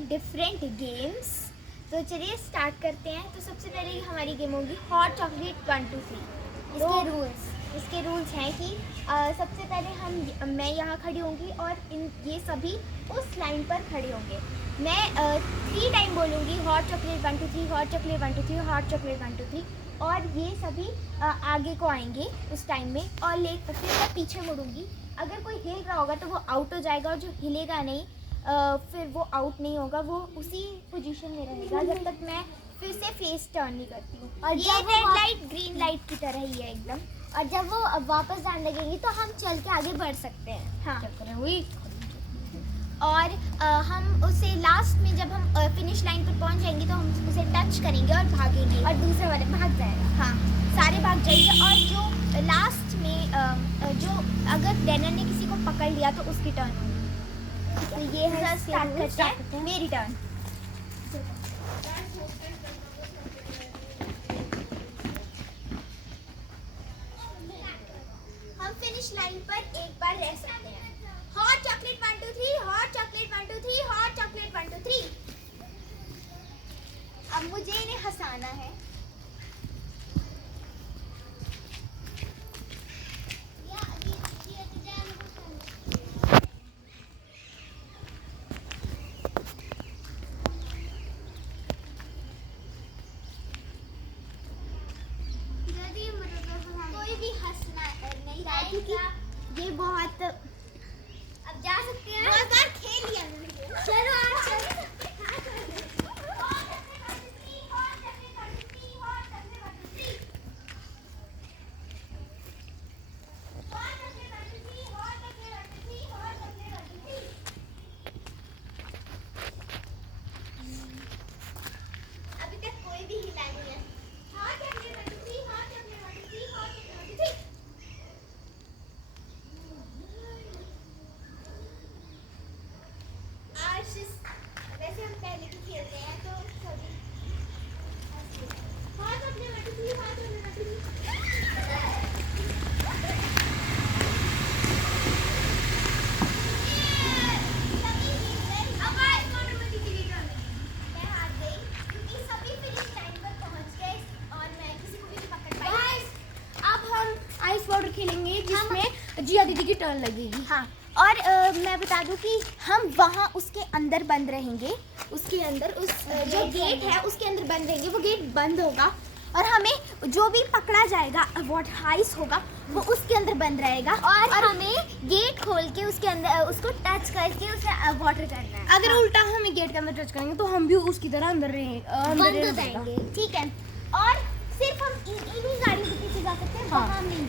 हैं different games. तो चलिए स्टार्ट करते हैं। तो सबसे पहले हमारी गेम होगी हॉट चॉकलेट 1 2 3। इसके रूल्स हैं कि सबसे पहले मैं यहाँ खड़ी होंगी और ये सभी उस लाइन पर खड़े होंगे। मैं 3 टाइम बोलूँगी hot chocolate 1 2 3, hot chocolate 1 2 3, hot chocolate 1 2 3, और ये सभी आगे को आएंगे उस टाइम में, और फिर मैं पीछे मुड़ूंगी। अगर कोई हिल रहा होगा तो वो आउट हो जाएगा, और जो हिलेगा नहीं फिर वो आउट नहीं होगा, वो उसी पोजीशन में रहेगा जब तक मैं फिर से फेस टर्न नहीं करती हूँ। और ये रेड लाइट ग्रीन लाइट की तरह ही है एकदम। और जब वो वापस जाने लगेंगी तो हम चल के आगे बढ़ सकते हैं। हाँ, और हम उसे लास्ट में जब हम फिनिश लाइन पर पहुंच जाएंगे तो हम उसे टच करेंगे और भागेंगे, और दूसरे वाले भाग जाएगा। हाँ, सारे भाग जाएंगे। और जो लास्ट में जो अगर डैनर ने किसी को पकड़ लिया तो उसकी टर्न होगी। तो ये है, स्टार्ट करते हैं। मेरी टर्न। हम फिनिश लाइन पर एक बार रह सकते हैं। Hot chocolate 1 2 3, hot chocolate 1 2 3, hot chocolate 1 2 3। अब मुझे इन्हें हंसाना है। कोई भी हंसना नहीं रहा है क्योंकि ये बहुत, अब जा सकते हैं। बहुत बार खेल लिया। चलो अभी तक कोई भी हिला नहीं है। वैसे हम पहले भी खेलते हैं तो सभी हाथ अपने आइस वाटर खेलेंगे जिसमें जिया दीदी की टर्न लगेगी। हाँ, और मैं बता दूं कि हम वहाँ उसके अंदर बंद रहेंगे। उसके अंदर उस जो गेट है उसके अंदर बंद रहेंगे। वो गेट बंद होगा और हमें जो भी पकड़ा जाएगा वाटर आइस होगा वो उसके अंदर बंद रहेगा, और हमें गेट खोल के उसके अंदर उसको टच करके उसे वाटर करना है। अगर उल्टा हमें गेट के अंदर टच करेंगे तो हम भी उसकी तरह अंदर बंद हो जाएंगे। ठीक है, और सिर्फ हम इन्हीं गाड़ियों के पीछे जा सकते हैं। हाँ, वहाँ नहीं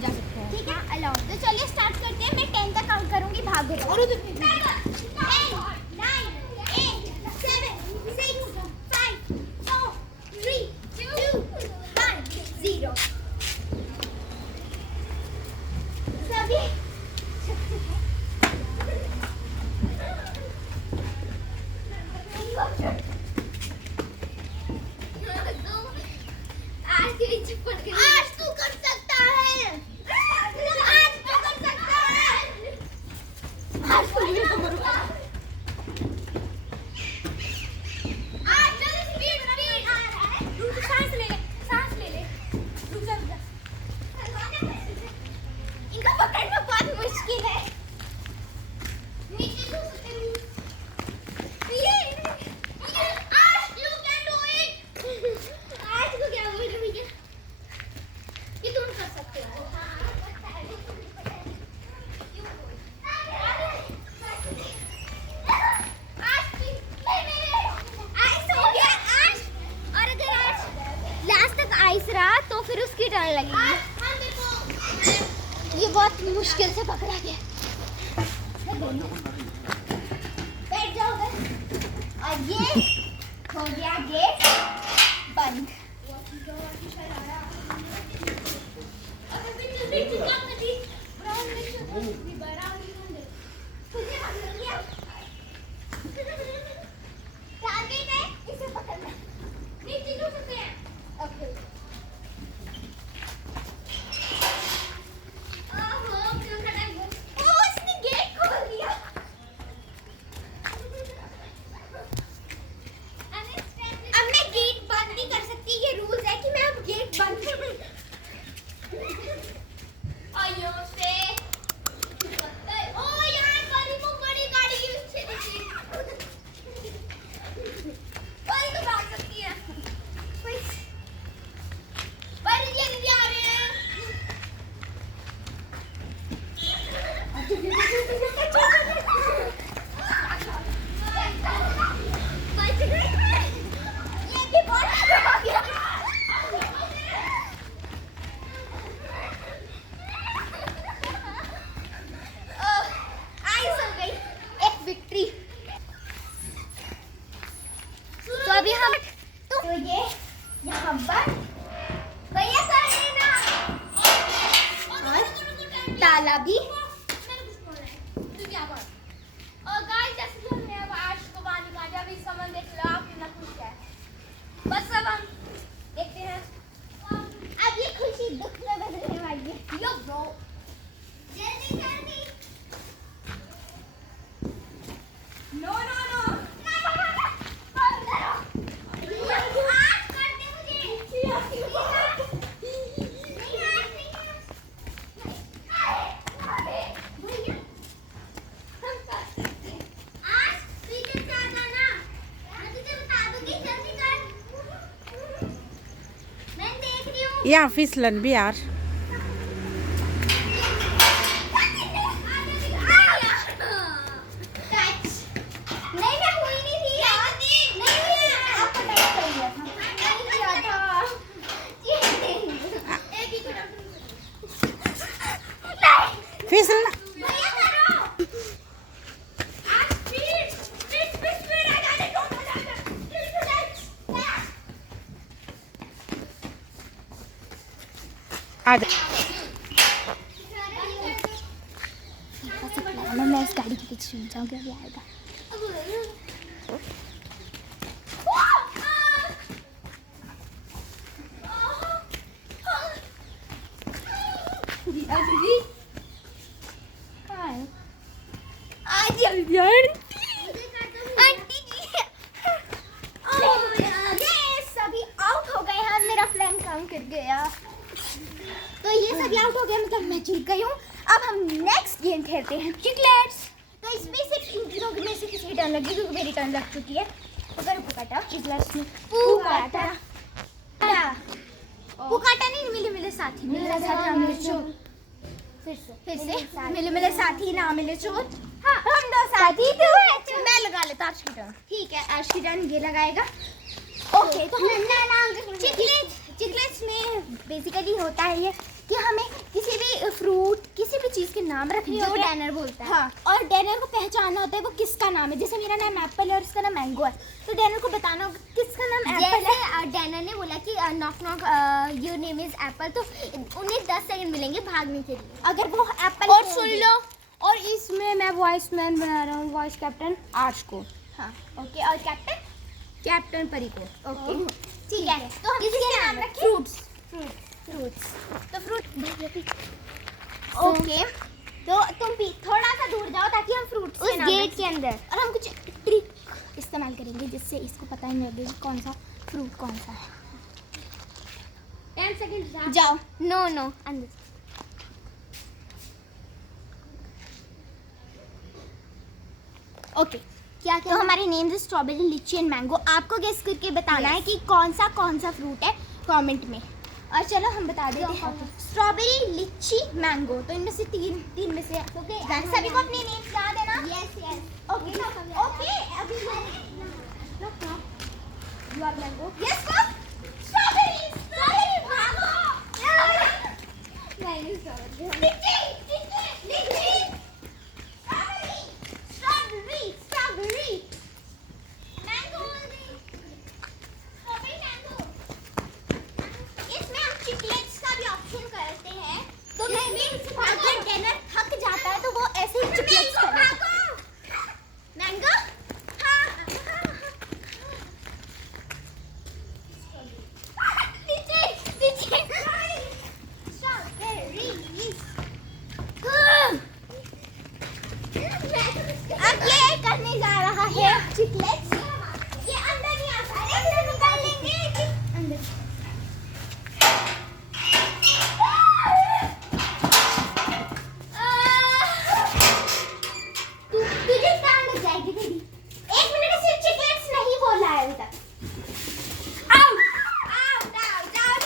जा सकते हैं। ठीक है, अलाउ। तो चलिए स्टार्ट करते हैं। मैं 10 तक काउंट करूँगी, भागो। 10 9 8 7 6 5 4 3 2 1 0। सभी आज तू कर सकता है। आज तू कर सकता है। आज तू मेरे को मरो। आज जल्दी स्पीड आ रहा है। रुक, सांस ले ले। रुक जा। इनका पकड़ना बहुत मुश्किल है। नीचे घुस सकते हैं। ये आज यू कैन डू इट। आज को क्या बोल रही है? ये तुम कर सकते हो। आइस हो गया आज, और अगर आज लास्ट तक आइस रहा तो फिर उसकी टर्न लगेगी। ये बहुत मुश्किल से पकड़ा गया। बैठ जाओ और ये हो गया गेट बंद। टारगेट है इसे पकड़ना। नीचे गिर सकते हैं। ओके, उसने गेट खोल दिया। यहाँ पर। और गाइस जैसे कि हमने अब आर्श को बाहर निकाला, अभी समझ देख लो आप कितना खुश है। बस अब हम देखते हैं अब ये खुशी दुख में बदलने वाली है। यो ब्रो जल्दी जल्दी। नो नो नो यहाँ फिसलन भी यार। फिसलना मैं इस गाड़ी के पीछे छूट जाऊंगी, अभी आएगा। दीदी कहाँ है? आंटी जी सभी आउट हो गए हैं, मेरा प्लान काम कर गया। तो ये सभी आउट हो गए, मतलब मैं जीत गई हूँ। अब हम नेक्स्ट गेम खेलते हैं चिकलेट्स। तो इसमें सिर्फ इन तीनों में से किसी की टर्न लगी, क्योंकि मेरी टर्न लग चुकी है। अगर पुकाटा चिकलेट्स में पुकाटा पुकाटा नहीं, मिले मिले साथी, मिले साथी ना मिले चोर। फिर से मिले मिले साथी ना मिले चोर। हाँ हम दो साथी, तो मैं लगा लेता आज की टर्न। ठीक है आज की टर्न ये लगाएगा। ओके तो हम चिकलेट्स में बेसिकली होता है ये कि हमें किसी भी फ्रूट किसी भी चीज़ के नाम रखने होते हैं, जो डैनर बोलता है। हाँ और डैनर को पहचानना होता है वो किसका नाम है। जैसे मेरा नाम एप्पल है और इसका नाम मैंगो है, तो डैनर को बताना होगा किसका नाम एप्पल है। डैनर ने बोला कि knock knock your name is Apple, तो उन्हें 10 सेकंड मिलेंगे भागने के लिए। अगर वो एप्पल और सुन लो, और इसमें मैं वॉइस मैन बना रहा हूँ, वॉइस कैप्टन आर्श को। हाँ ओके, और कैप्टन परी को। ओके ठीक है, तो हम किसके नाम रखें? फ्रूट्स। तो फ्रूट ओके, तो तुम भी थोड़ा सा दूर जाओ ताकि हम फ्रूट्स उस गेट के अंदर, और हम कुछ ट्रिक इस्तेमाल करेंगे जिससे इसको पता ही नहीं लगेगा कौन सा फ्रूट कौन सा है। 10 सेकंड जाओ। नो अंदर। ओके क्या तो हमारे नेम्स है स्ट्रॉबेरी, लीची एंड मैंगो। आपको गेस करके बताना है कि कौन सा फ्रूट है कमेंट में। और चलो हम बता देते हैं, स्ट्रॉबेरी, लीची, मैंगो। तो इनमें से तीन में से सभी को अपने नेम्स याद है ना? यस ओके अभी you are mango. Yes strawberry mango strawberry mango. इसमें हम चिकलेट्स का भी ऑप्शन करते हैं, तो अगर डिनर थक जाता है तो वो ऐसे ही चिकलेट्स करेगा। मैंगो अब ये करने जा रहा है चिकलेट्स। ये अंदर नहीं आता है, अंदर निकाल लेंगे अंदर। तुझे टाइम लग जाएगी दीदी, 1 मिनट से चिकलेट्स नहीं बोला है अभी तक।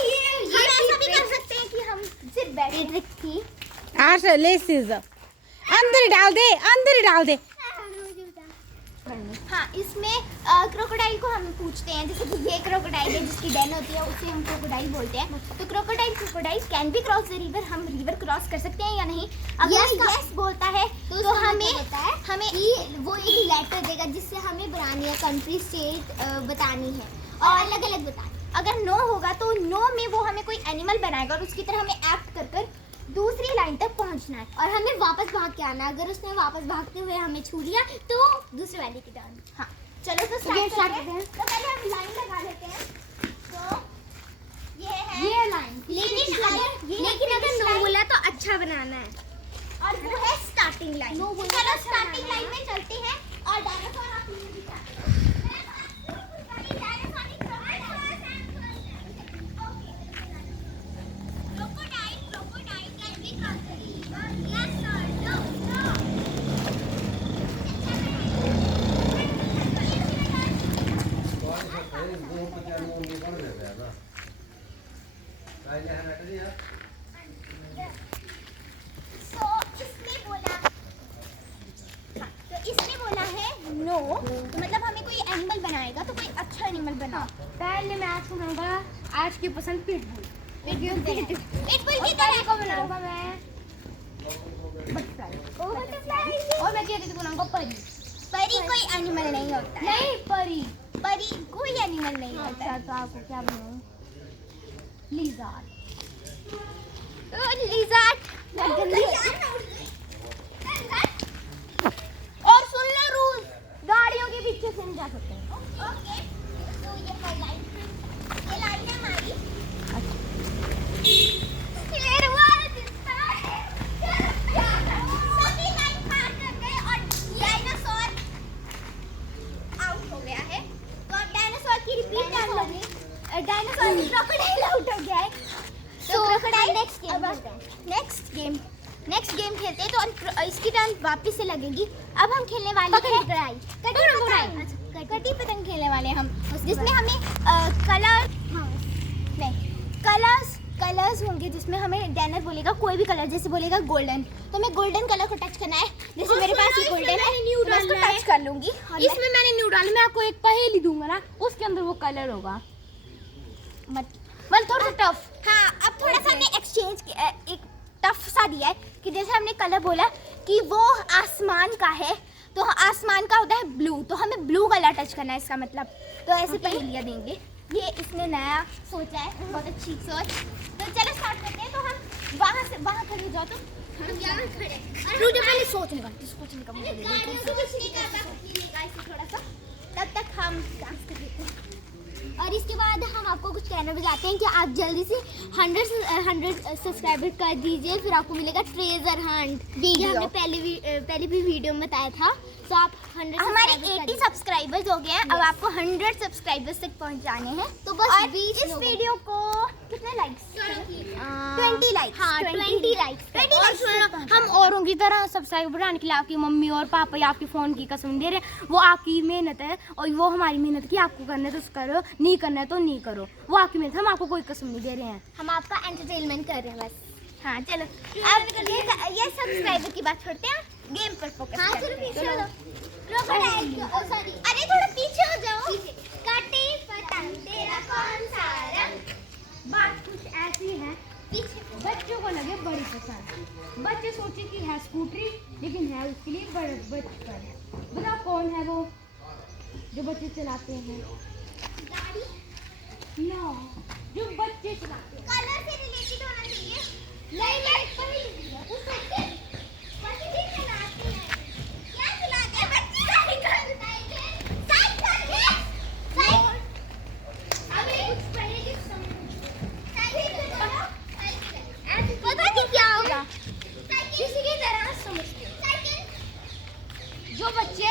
ये ऐसा भी कर सकते हैं कि हम सिर्फ बैठे ट्रिक थी। आर्श ले सीज़र अंदर ही डाल दे। हाँ इसमें क्रोकोडाइल को हम पूछते हैं, जैसे कि ये क्रोकोडाइल है जिसकी डेन होती है, उसे हम क्रोकोडाइल बोलते हैं। तो crocodile can be cross the river, हम रिवर क्रॉस कर सकते हैं या नहीं। अगर यस बोलता है तो हमें वो एक लेटर देगा जिससे हमें ब्रांड या कंट्री स्टेट बतानी है, और अलग अलग बतानी। अगर नो होगा तो नो में वो हमें कोई एनिमल बनाएगा और उसकी तरह हमें एक्ट कर दूसरी लाइन तक पहुंचना है और हमें वापस भाग के आना है। अगर उसने वापस भागते हुए हमें छू लिया तो दूसरे वाले की टर्न। हाँ चलो तो स्टार्ट करते हैं। तो पहले हम लाइन लगा लेते हैं। तो ये लाइन, लेकिन अगर नो बोला तो अच्छा बनाना है और वो है स्टार्टिंग लाइन। चलो स्टार्टिंग लाइन में चलते हैं और डायनासोर आप इसने बोला है नो, तो मतलब हमें कोई एनिमल बनाएगा तो कोई अच्छा एनिमल बना। पहले मैं आज बनाऊंगा आज की पसंद पिटबुल। पिटबुल की तरह को बनाऊंगा मैं बटरफ्लाई। और मैं कहती बनाऊंगा परी। परी कोई एनिमल नहीं होता है। नहीं परी परी कोई एनिमल नहीं होता है। अच्छा तो आपको क्या बनाऊं? लिज़ार्ड। लिज़ार्ड। और सुन लो रूल, गाड़ियों के पीछे से नहीं जा सकते। ओके तो ये है लाइन, ये लाइन है हमारी। फिर वाला दिखता है। सभी लाइन पार कर गए और डायनासोर आउट हो गया है। तो अब डायनासोर की रिपीट कर लो। डायनासोर क्रोकोडाइल आउट हो गया है। तो क्रोकोडाइल नेक्स्ट गेम खेलते हैं। तो अब इसकी टर्न वापस से लगेगी। अब हम खेलने वाले हैं कटी पतंग खेलने वाले हैं हम, जिसमें हमें कलर्स होंगे, जिसमें हमें डैनर बोलेगा कोई भी कलर, जैसे बोलेगा गोल्डन, तो हमें गोल्डन कलर को टच करना है। जैसे मेरे पास ये गोल्डन है, मैं इसको टच कर लूंगी। इसमें मैंने न्यू डाला। मैं आपको एक पहेली दूंगा ना, उसके अंदर वो कलर होगा। मतलब थोड़ा सा टफ। हाँ अब थोड़ा सा हमने एक्सचेंज एक टफ सा दिया है कि जैसे हमने कलर बोला कि वो आसमान का है, तो आसमान का होता है ब्लू, तो हमें ब्लू कलर टच करना है इसका मतलब। तो ऐसे पहेलियाँ देंगे। ये इसने नया सोचा है, बहुत अच्छी सोच। तो चलो स्टार्ट करते हैं। तो हम वहाँ खड़े हो जाओ। तो हम यहाँ खड़े पहले सोचने का थोड़ा सा, तब तक हम डांस कर देते हैं। और इसके बाद हम आपको कुछ कहना चाहते हैं कि आप जल्दी से 100 सब्सक्राइबर कर दीजिए, फिर आपको मिलेगा ट्रेजर हंट। ये हमने पहले भी वीडियो में बताया था। तो आप 100 हमारे 80 सब्सक्राइबर्स हो गए हैं। अब आपको 100 सब्सक्राइबर्स तक पहुंचाने हैं। तो बस 20 इस वीडियो को कितने लाइक्स? 20 लाइक्स। हाँ 20 लाइक्स। हम औरों की तरह सब्सक्राइब बढ़ाने के लिए आपकी मम्मी और पापा या आपके फ़ोन की कसम दे रहे हैं। वो आपकी मेहनत है और वो हमारी मेहनत की। आपको करना है तो करो, नहीं करना है तो नहीं करो। वो आपकी मेहनत, हम आपको कोई कसम नहीं दे रहे हैं। हम आपका एंटरटेनमेंट कर रहे हैं बस। हाँ चलो अब ये सब्सक्राइबर की बात छोड़ते हैं, गेम पर फोकस करते हैं। हाँ चलो पीछे हो जाओ। सॉरी अरे थोड़ा पीछे हो जाओ। कटी पतंग तेरा कौन सा रंग। बात कुछ ऐसी है, बच्चों को लगे बड़ी पसंद। बच्चे सोचे कि है स्कूटरी, लेकिन है उसके लिए बड़े बचपन। बताओ कौन है वो जो बच्चे चलाते हैं? नो, जो बच्चे चलाते हैं। कलर से रिलेटेड होना चाहिए। नहीं उससे बच्चे भी चलाते हैं। क्या चलाते हैं बच्चे? साइकिल। अबे कुछ पहले पता नहीं क्या होगा। किसी की तरह समझते हो। साइकिल। जो बच्चे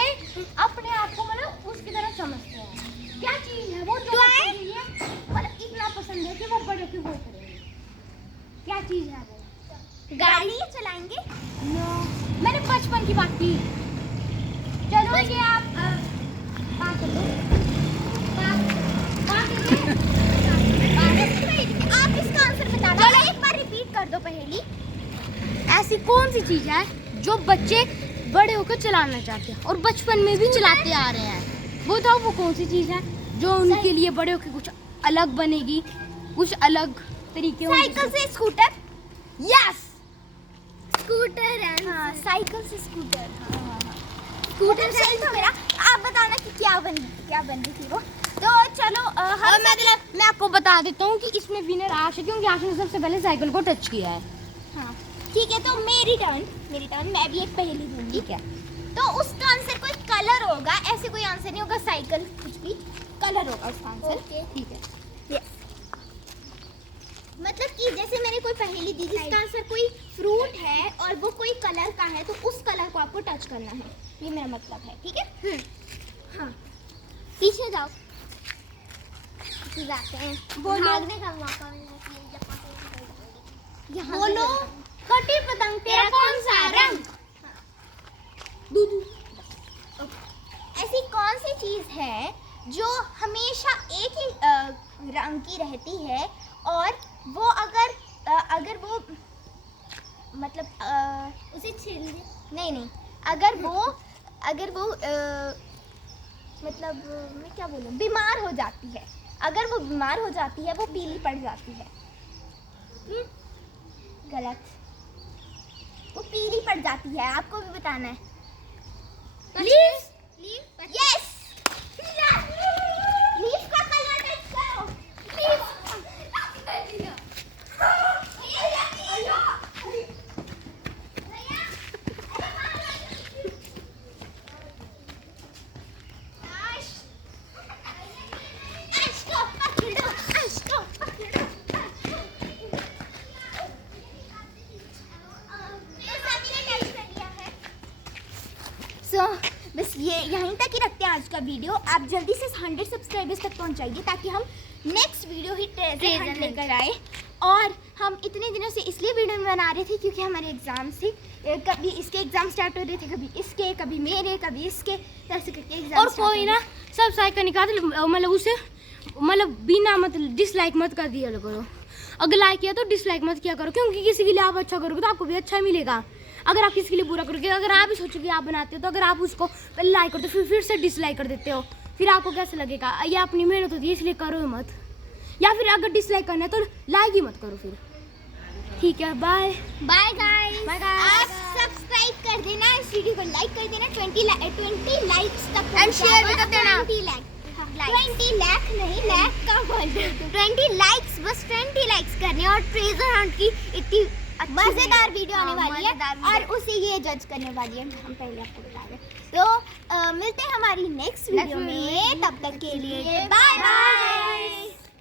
अपने आप को मतलब उसकी तरह समझते हैं, क्या चीज है वो जो मतलब इतना पसंद है कि वो बड़े के वो करेंगे। क्या चीज है वो? गाड़ी चलाएंगे। नो, मैंने बचपन की बात की। चलो ये आप बात कर लो। आप इसका आंसर बताना। चलो एक बार रिपीट कर दो पहेली। ऐसी कौन सी चीज है जो बच्चे बड़े होकर चलाना चाहते हैं और बचपन में भी चलाते आ रहे हैं? वो बताओ वो कौन सी चीज है जो उनके लिए बड़े होकर कुछ अलग बनेगी, कुछ अलग तरीके होंगे? साइकिल से स्कूटर। यस स्कूटर है। हाँ साइकिल से स्कूटर। हाँ स्कूटर सही था मेरा। आप बताना कि क्या बन रही थी वो। तो चलो मैं आपको बता देता हूँ कि इसमें विनर आश है, क्योंकि आश ने सबसे पहले साइकिल को टच किया है। हाँ ठीक है, तो मेरी टर्न, मैं भी एक पहेली दूंगी। ठीक है। तो उसका आंसर कोई कलर होगा, ऐसे कोई आंसर नहीं होगा साइकिल कुछ भी, कलर होगा उसका आंसर। ठीक है। यस, मतलब कि जैसे मैंने कोई पहेली दी जिसका आंसर कोई फ्रूट है और वो कोई कलर का है, तो उस कलर को आपको टच करना है, ये मेरा मतलब है। ठीक है। हाँ, पीछे जाओ, जाते हैं। बोलो। भागने का मौका मिलना चाहिए। यहाँ बोलो। कटी पतंग तेरा कौन सा रंग? ऐसी कौन सी चीज है जो हमेशा एक ही रंग की रहती है, और वो अगर वो मतलब उसे छीन ले, नहीं, अगर वो मतलब मैं क्या बोलूँ, बीमार हो जाती है, अगर वो बीमार हो जाती है वो पीली पड़ जाती है। गलत, वो पीली पड़ जाती है, आपको भी बताना है। लीव्स, यस, लीव्स का कलर टच करो, बस ये यहीं तक ही रखते हैं आज का वीडियो। आप जल्दी से 100 सब्सक्राइबर्स तक पहुंचाइए ताकि हम नेक्स्ट वीडियो ही ट्रेजर हंट लेकर आए। और हम इतने दिनों से इसलिए वीडियो में बना रहे थे क्योंकि हमारे एग्जाम थे, कभी इसके एग्जाम स्टार्ट हो रहे थे, कभी इसके, कभी मेरे, कभी इसके, ऐसे करके एग्जाम। और कोई ना सब्सक्राइब करने का मतलब उसे मतलब बिना मतलब डिसलाइक मत कर दिया करो। अगर लाइक किया तो डिसलाइक मत किया करो, क्योंकि किसी के लिए आप अच्छा करोगे तो आपको भी अच्छा मिलेगा। अगर आप किसी के लिए बुरा करोगे, अगर आप ही सोचोगे आप बनाते हो, तो अगर आप उसको पहले लाइक करते हो फिर से डिसलाइक कर देते हो, फिर आपको कैसे लगेगा? ये अपनी मेहनत होती है, इसलिए करो मत। या फिर अगर डिसलाइक करना है तो लाइक ही मत करो फिर। ठीक है, bye bye guys. Bye guys. आप सब्सक्राइब कर देना, इस वीडियो को लाइक कर देना, 20 लाइक्स तक And share भी कर देना। 20 लाख नहीं, लाख का बोल 20 लाइक्स, बस 20 लाइक्स करने, और ट्रेजर हंट की इतनी मजेदार वीडियो आने वाली है और उसे ये जज करने वाली है, हम पहले आपको बता रहे हैं। तो मिलते हैं हमारी नेक्स्ट वीडियो में, तब तक के लिए बाय बाय।